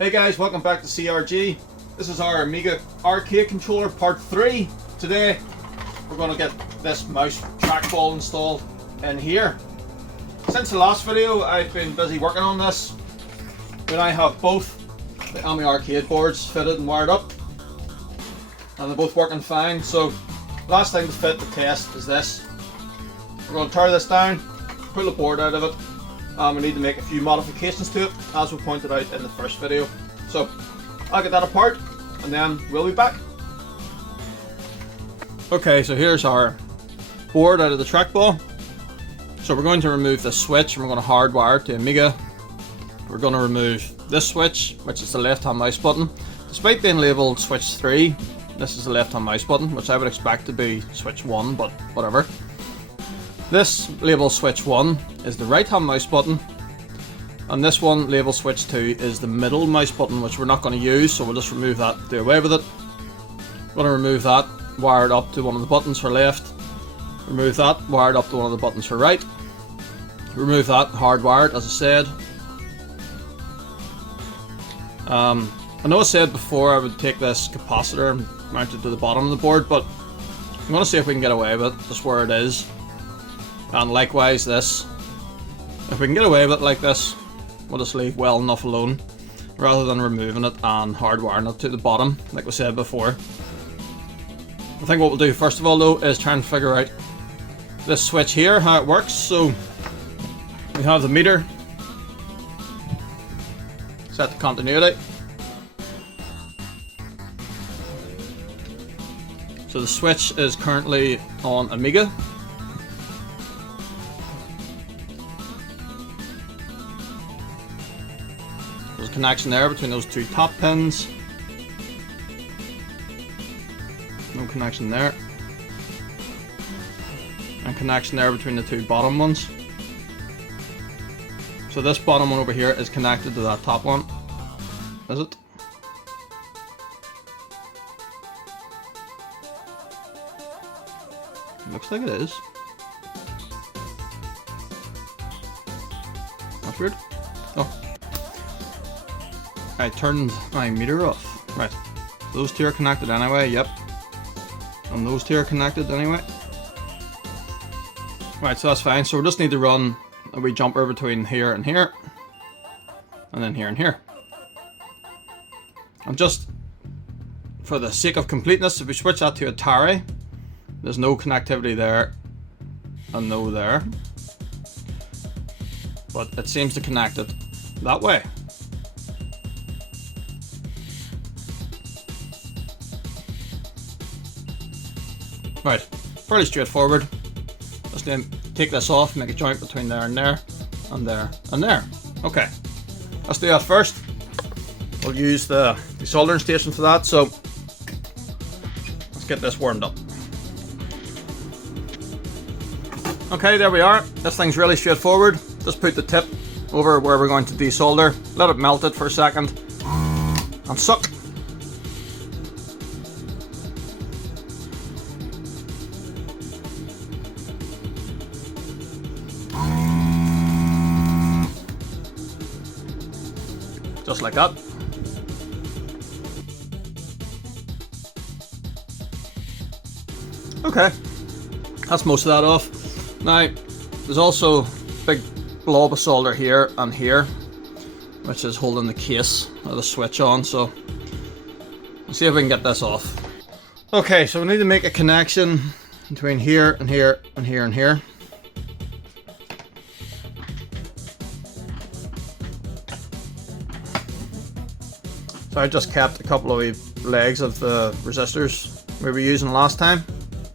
Hey guys, welcome back to CRG. This is our Amiga arcade controller part 3. Today we're going to get this mouse trackball installed in here. Since the last video I've been busy working on this. When I have both the Amiga arcade boards fitted and wired up, and they're both working fine. So last thing to fit the test is this. We're going to tear this down, pull the board out of it. We need to make a few modifications to it, as we pointed out in the first video. So I'll get that apart and then we'll be back. Okay, so here's our board out of the trackball. So we're going to remove this switch and we're going to hardwire it to Amiga. We're going to remove this switch, which is the left hand mouse button. Despite being labelled switch 3, this is the left hand mouse button, which I would expect to be switch 1, but whatever. This label switch 1 is the right hand mouse button, and this one label switch 2 is the middle mouse button, which we're not going to use, so we'll just remove that, do away with it. We're going to remove that, wired up to one of the buttons for left. Remove that, wired up to one of the buttons for right. Remove that, hardwired as I said. I know I said before I would take this capacitor and mount it to the bottom of the board, but I'm going to see if we can get away with it, just where it is. And likewise this. If we can get away with it like this, we'll just leave well enough alone, rather than removing it and hardwiring it to the bottom, like we said before. I think what we'll do first of all though is try and figure out this switch here, how it works. So we have the meter, set the continuity. So the switch is currently on Amiga. There's a connection there between those two top pins. No connection there. And connection there between the two bottom ones. So this bottom one over here is connected to that top one. Is it? Looks like it is. That's weird. Oh. I turned my meter off. Right. Those two are connected anyway, yep. And those two are connected anyway. Right, so that's fine. So we just need to run a wee jumper between here and here. And then here and here. And just for the sake of completeness, if we switch that to Atari, there's no connectivity there and no there. But it seems to connect it that way. Right, fairly straightforward. Just take this off, make a joint between there and there, and there and there. Okay, let's do that first. We'll use the soldering station for that, so let's get this warmed up. Okay, there we are. This thing's really straightforward. Just put the tip over where we're going to desolder, let it melt it for a second, and suck. Just like that. Okay, that's most of that off. Now, there's also a big blob of solder here and here, which is holding the case of the switch on, so let's see if we can get this off. Okay, so we need to make a connection between here and here and here and here. So I just kept a couple of legs of the resistors we were using last time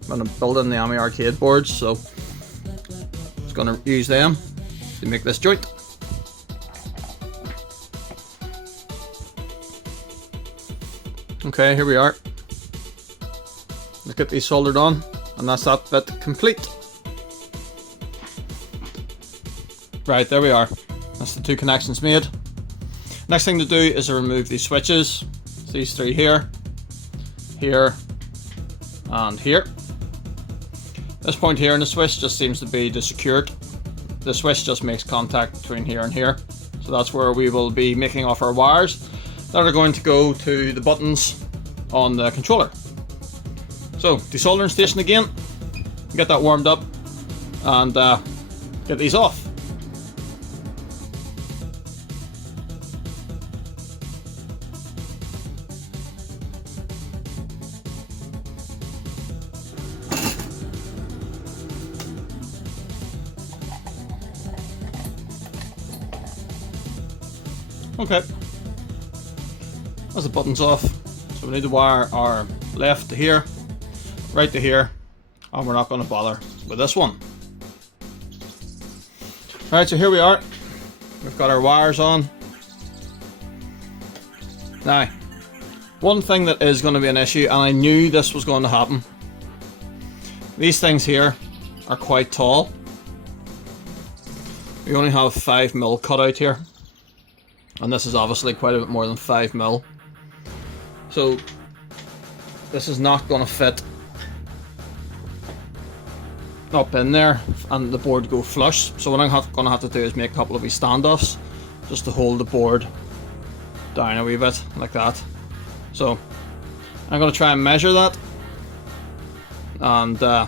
when I'm building the Amiga arcade boards, so I'm going to use them to make this joint. Okay, here we are. Let's get these soldered on, and that's that bit complete. Right, there we are. That's the two connections made. Next thing to do is to remove these switches. These three here, here, and here. This point here in the switch just seems to be secured. The switch just makes contact between here and here. So that's where we will be making off our wires. that are going to go to the buttons on the controller. So, desoldering station again, get that warmed up, and get these off. Okay, that's the buttons off. So we need to wire our left to here, right to here, and we're not going to bother with this one. Alright, so here we are. We've got our wires on. Now, one thing that is going to be an issue, and I knew this was going to happen, these things here are quite tall. We only have 5mm cut out here. And this is obviously quite a bit more than 5mm. So this is not going to fit up in there and the board go flush. So what I'm going to have to do is make a couple of these standoffs just to hold the board down a wee bit like that. So I'm going to try and measure that and have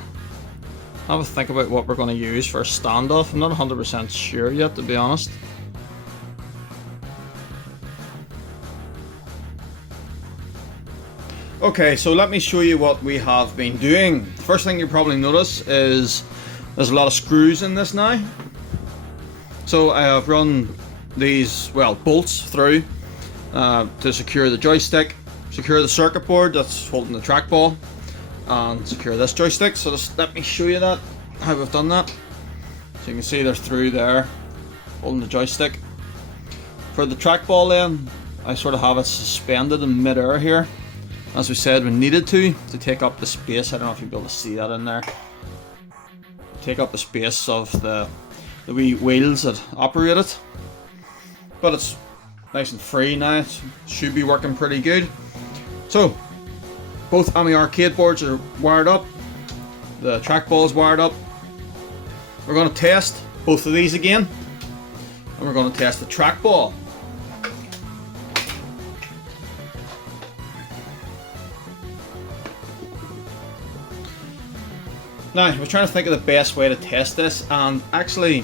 a think about what we're going to use for a standoff. I'm not 100% sure yet, to be honest. Okay, so let me show you what we have been doing. First thing you probably notice is there's a lot of screws in this now. So I have run these, well, bolts through to secure the joystick, secure the circuit board that's holding the trackball, and secure this joystick. So just let me show you that, how we've done that. So you can see they're through there, holding the joystick. For the trackball then, I sort of have it suspended in mid-air here. As we said, we needed to take up the space. I don't know if you'll be able to see that in there. Take up the space of the wee wheels that operate it. But it's nice and free now. It should be working pretty good. So, both Amiga arcade boards are wired up. The trackball is wired up. We're going to test both of these again. And we're going to test the trackball. Now, we're trying to think of the best way to test this, and actually,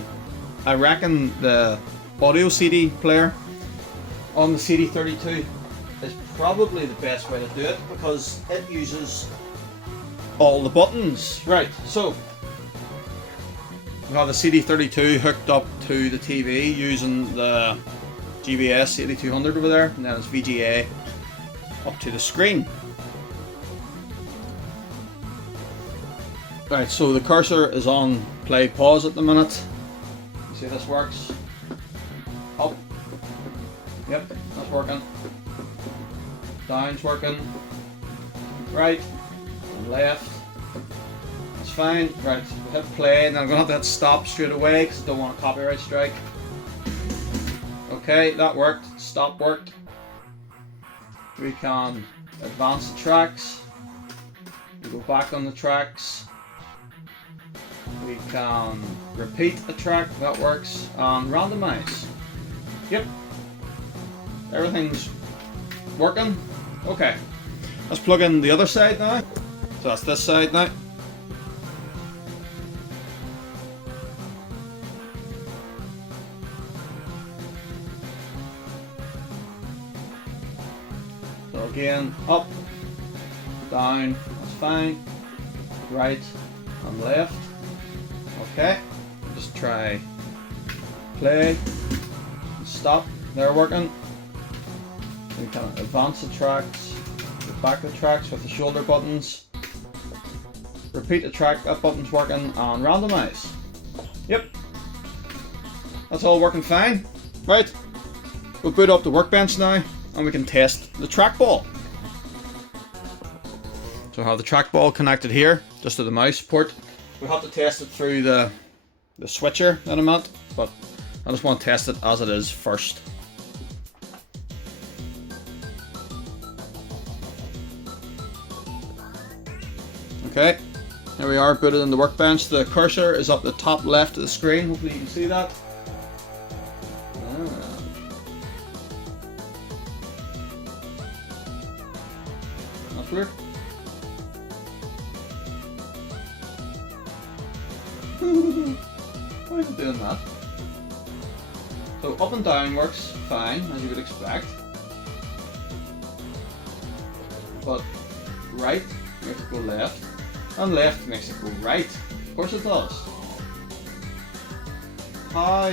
I reckon the audio CD player on the CD32 is probably the best way to do it because it uses all the buttons. Right, so we have the CD32 hooked up to the TV using the GBS 8200 over there, and then it's VGA up to the screen. Right, so the cursor is on play pause at the minute. You see this works? Up. Yep, that's working. Down's working. Right and left. That's fine. Right, we hit play, and then I'm going to have to hit stop straight away because I don't want a copyright strike. Okay, that worked. Stop worked. We can advance the tracks. We go back on the tracks. We can repeat a track, that works, and randomize. Yep, everything's working. Okay, let's plug in the other side now. So that's this side now. So again, up, down, that's fine, right and left. Okay, just try play, stop, they're working. We can advance the tracks, go back the tracks with the shoulder buttons, repeat the track, that button's working, and randomize. Yep, that's all working fine. Right, we'll boot up the workbench now and we can test the trackball. So I have the trackball connected here, just to the mouse port. We have to test it through the switcher in a minute, but I just want to test it as it is first. Okay, here we are, booted in the workbench. The cursor is up the top left of the screen. Hopefully you can see that. weird. Why is it doing that? So up and down works fine, as you would expect. But right makes it go left, and left makes it go right. Of course it does. How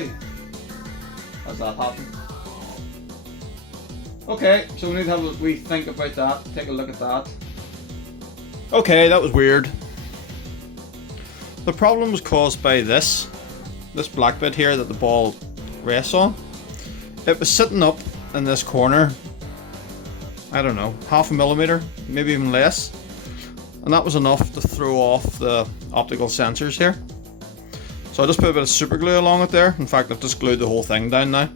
has that happened? Okay, so we need to have a wee think about that, take a look at that. Okay, that was weird. The problem was caused by this black bit here that the ball rests on. It was sitting up in this corner, I don't know, half a millimeter, maybe even less. And that was enough to throw off the optical sensors here. So I just put a bit of super glue along it there. In fact, I've just glued the whole thing down now.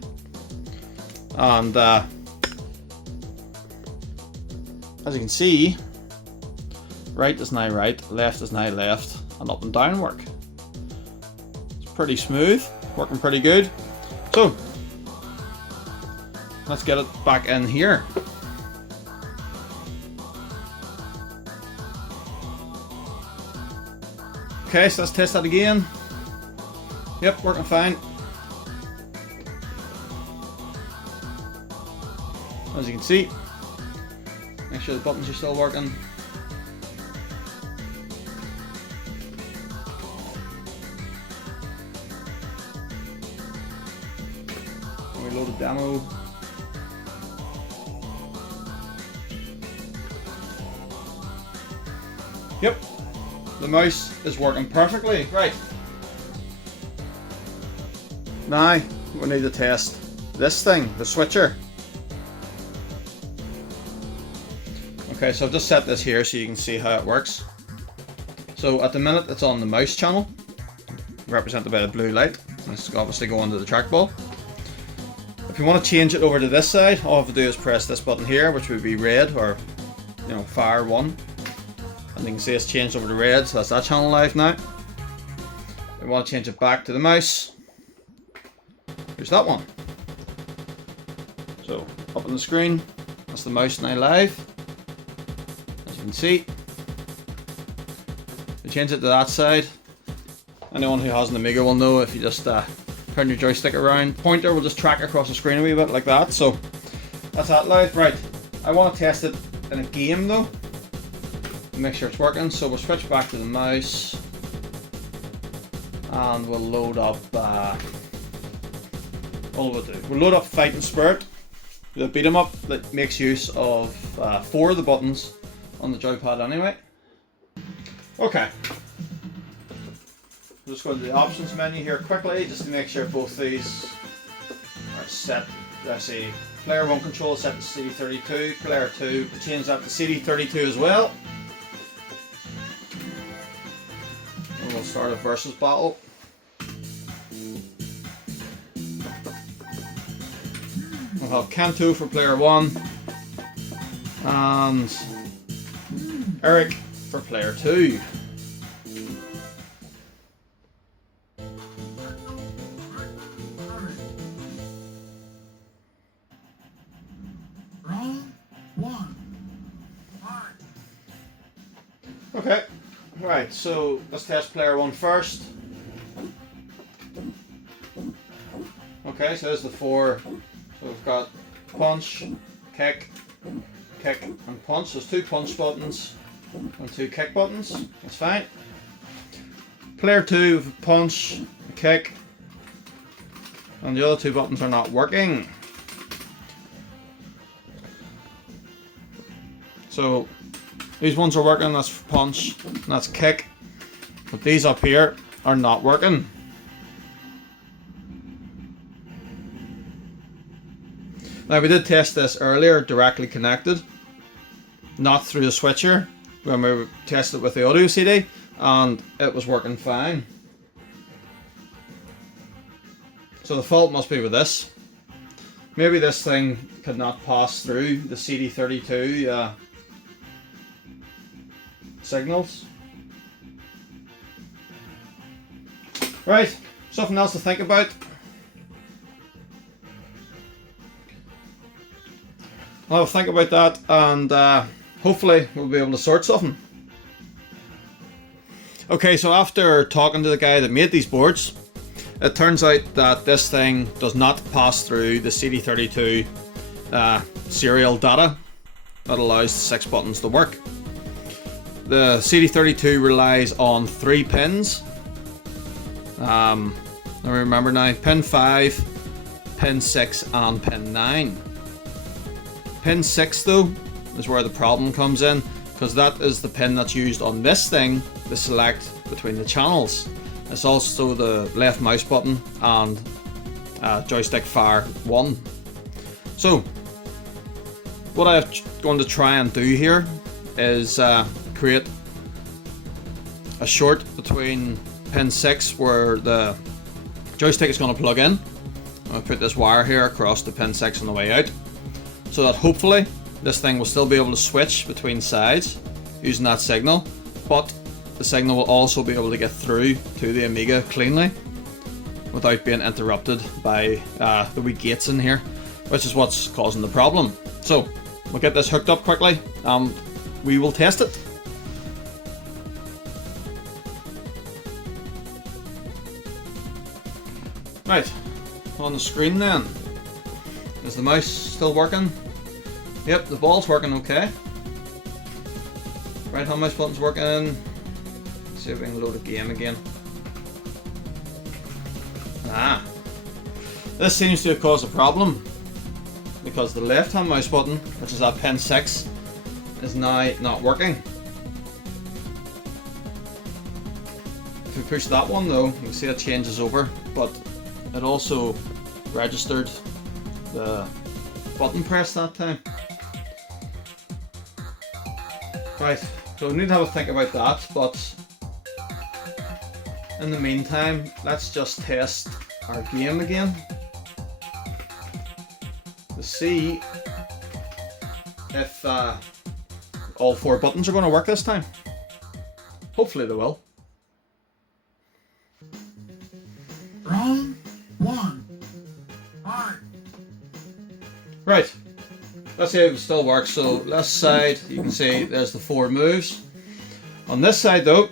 And as you can see, right is now right, left is now left, and up and down work. It's pretty smooth, working pretty good. So let's get it back in here. Okay, so let's test that again. Yep, working fine. As you can see, make sure the buttons are still working. Reload the demo. Yep, the mouse is working perfectly. Right. Now we need to test this thing, the switcher. Okay, so I've just set this here so you can see how it works. So at the minute it's on the mouse channel, represented by the blue light. This is obviously going to the trackball. If you want to change it over to this side, all I have to do is press this button here, which would be red, or fire 1. And you can see it's changed over to red, so that's that channel live now. If you want to change it back to the mouse, here's that one. So up on the screen, that's the mouse now live. As you can see, you change it to that side. Anyone who has an Amiga will know if you just turn your joystick around, pointer will just track across the screen a wee bit like that. So that's that live. Right, I want to test it in a game though, and make sure it's working. So we'll switch back to the mouse, and we'll load up. What we'll do? We'll load up Fighting Spirit, the beat 'em up that makes use of 4 of the buttons on the joypad anyway. Okay. We'll just go to the options menu here quickly, just to make sure both these are set. Let's see, player 1 control is set to CD32, player 2, we'll change that to CD32 as well. And we'll start a versus battle. We'll have Kanto for player 1 and Eric for player 2. Okay, right, so let's test player 1 first. Okay, so there's the 4. So we've got punch, kick, and punch. There's 2 punch buttons and 2 kick buttons. That's fine. Player 2 with a punch, a kick, and the other 2 buttons are not working. So these ones are working, that's punch, and that's kick. But these up here are not working. Now we did test this earlier, directly connected, not through the switcher, when we tested it with the audio CD, and it was working fine. So the fault must be with this. Maybe this thing could not pass through the CD32 signals. Right, something else to think about. I'll think about that and hopefully we'll be able to sort something. Okay, so after talking to the guy that made these boards, it turns out that this thing does not pass through the CD32 serial data that allows the 6 buttons to work. The CD32 relies on 3 pins. I remember now, pin 5, pin 6 and pin 9. Pin 6 though is where the problem comes in, because that is the pin that's used on this thing to select between the channels. It's also the left mouse button and joystick fire 1. So what I'm going to try and do here is create a short between pin 6 where the joystick is going to plug in. I'll put this wire here across the pin 6 on the way out, so that hopefully this thing will still be able to switch between sides using that signal, but the signal will also be able to get through to the Amiga cleanly without being interrupted by the wee gates in here, which is what's causing the problem. So we'll get this hooked up quickly and we will test it. Right, on the screen then. Is the mouse still working? Yep, the ball's working okay. Right hand mouse button's working. Let's see if we can load a game again. This seems to have caused a problem, because the left hand mouse button, which is at pin 6, is now not working. If we push that one though, you can see it changes over, but it also registered the button press that time. Right, so we need to have a think about that, but in the meantime, let's just test our game again to see if all 4 buttons are going to work this time. Hopefully they will. Round 1. Fight. Right, let's see if it still works. So left side, you can see there's the 4 moves. On this side though,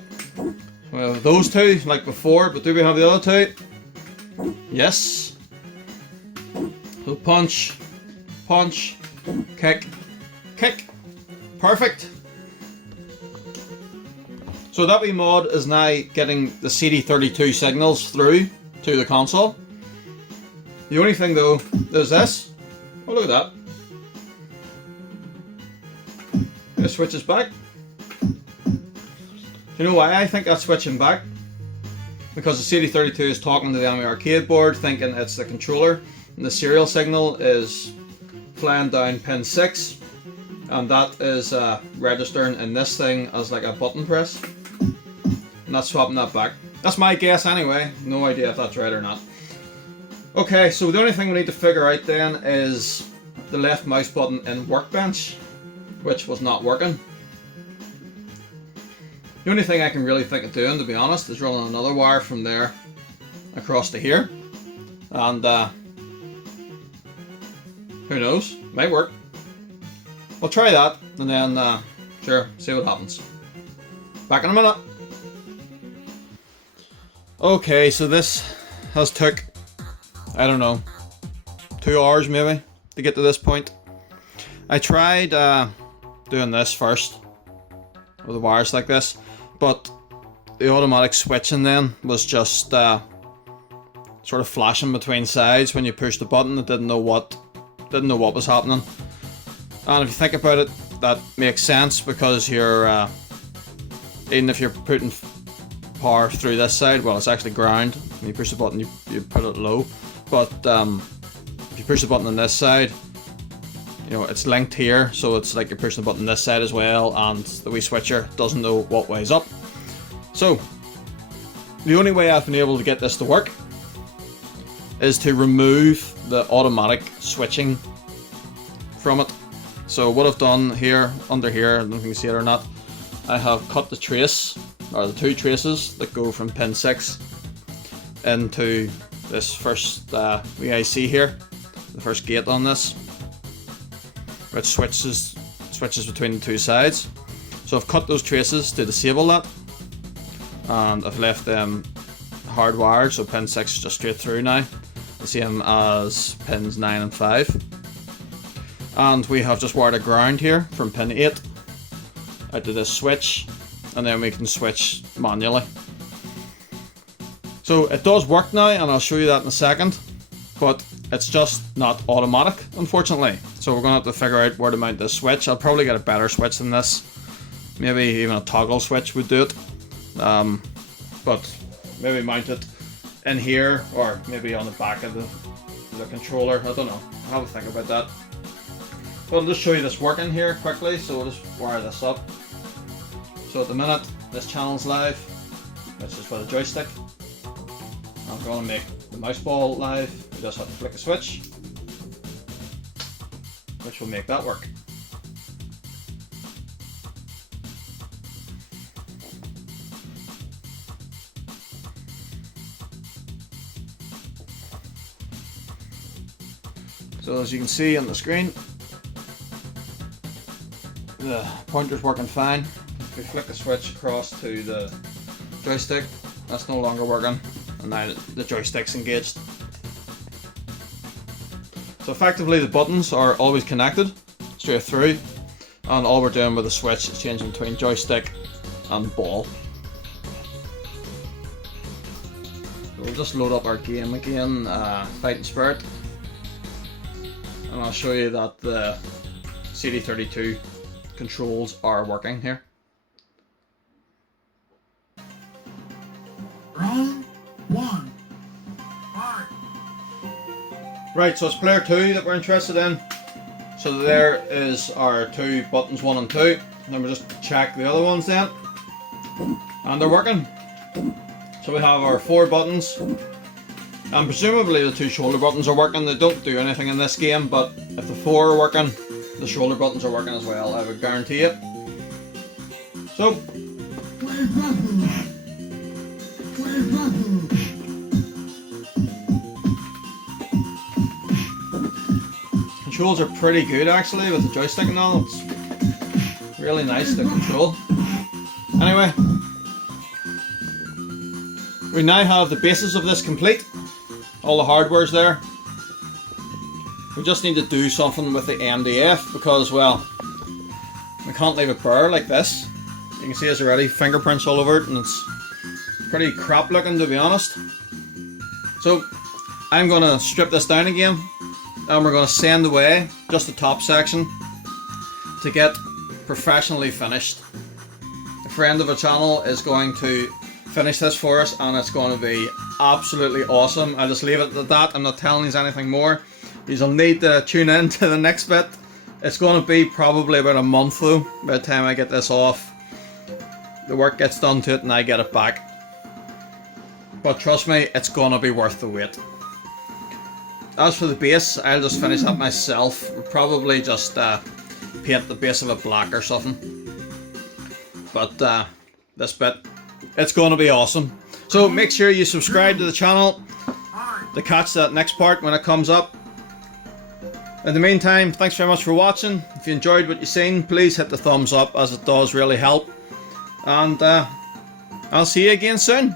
we have those 2 like before, but do we have the other 2? Yes. So punch, punch, kick, kick. Perfect. So that wee mod is now getting the CD32 signals through to the console. The only thing though is this. Oh, look at that. It switches back. Do you know why I think that's switching back? Because the CD32 is talking to the Amiga arcade board, thinking it's the controller, and the serial signal is flying down pin 6, and that is registering in this thing as like a button press, and that's swapping that back. That's my guess anyway, no idea if that's right or not. Okay, so the only thing we need to figure out then is the left mouse button in Workbench, which was not working. The only thing I can really think of doing, to be honest, is running another wire from there across to here, and who knows, might work. I'll try that, and then sure, see what happens. Back in a minute. Okay, so this has took, I don't know, 2 hours maybe to get to this point. I tried doing this first with the wires like this, but the automatic switching then was just sort of flashing between sides when you push the button. It didn't know what was happening. And if you think about it, that makes sense, because you're even if you're putting power through this side, well, it's actually ground. When you push the button, you put it low. But if you push the button on this side, you know, it's linked here, so it's like you're pushing the button this side as well, and the wee switcher doesn't know what way's up. So the only way I've been able to get this to work is to remove the automatic switching from it. So what I've done here, under here, I don't know if you can see it or not, I have cut the trace, or the 2 traces that go from pin 6 into this first VIC here, the first gate on this, which switches switches between the two sides. So I've cut those traces to disable that, and I've left them hardwired, so pin 6 is just straight through now, the same as pins 9 and 5. And we have just wired a ground here from pin 8 out to this switch, and then we can switch manually. So it does work now, and I'll show you that in a second, but it's just not automatic, unfortunately. So we're going to have to figure out where to mount this switch. I'll probably get a better switch than this. Maybe even a toggle switch would do it. But maybe mount it in here, or maybe on the back of the controller. I don't know. I'll have a think about that. But I'll just show you this working here quickly, so we'll just wire this up. So at the minute, this channel's live, which is for the joystick. I'm going to make the mouse ball live. We just have to flick a switch, which will make that work. So as you can see on the screen, the pointer's working fine. If we flick the switch across to the joystick, that's no longer working, and now the joystick's engaged. So effectively the buttons are always connected straight through, and all we're doing with the switch is changing between joystick and ball. So we'll just load up our game again, Fighting Spirit. And I'll show you that the CD32 controls are working here. Round 1. Fight. Right, so it's player 2 that we're interested in. So there is our two buttons, 1 and 2. And then we'll just check the other ones then. And they're working. So we have our 4 buttons. And presumably the 2 shoulder buttons are working. They don't do anything in this game, but if the 4 are working, the shoulder buttons are working as well, I would guarantee it. So, controls are pretty good actually with the joystick and all. It's really nice to control. Anyway, we now have the basis of this complete. All the hardware's there. We just need to do something with the MDF because, well, we can't leave it bare like this. You can see there's already fingerprints all over it, and it's pretty crap looking, to be honest. So I'm going to strip this down again, and we're going to send away just the top section to get professionally finished. A friend of the channel is going to finish this for us, and it's going to be absolutely awesome. I'll just leave it at that. I'm not telling you anything more. You'll need to tune in to the next bit. It's going to be probably about a month though by the time I get this off. The work gets done to it and I get it back. But trust me, it's going to be worth the wait. As for the base, I'll just finish that myself. Probably just paint the base of it black or something. But this bit, it's going to be awesome. So make sure you subscribe to the channel to catch that next part when it comes up. In the meantime, thanks very much for watching. If you enjoyed what you've seen, please hit the thumbs up, as it does really help. And I'll see you again soon.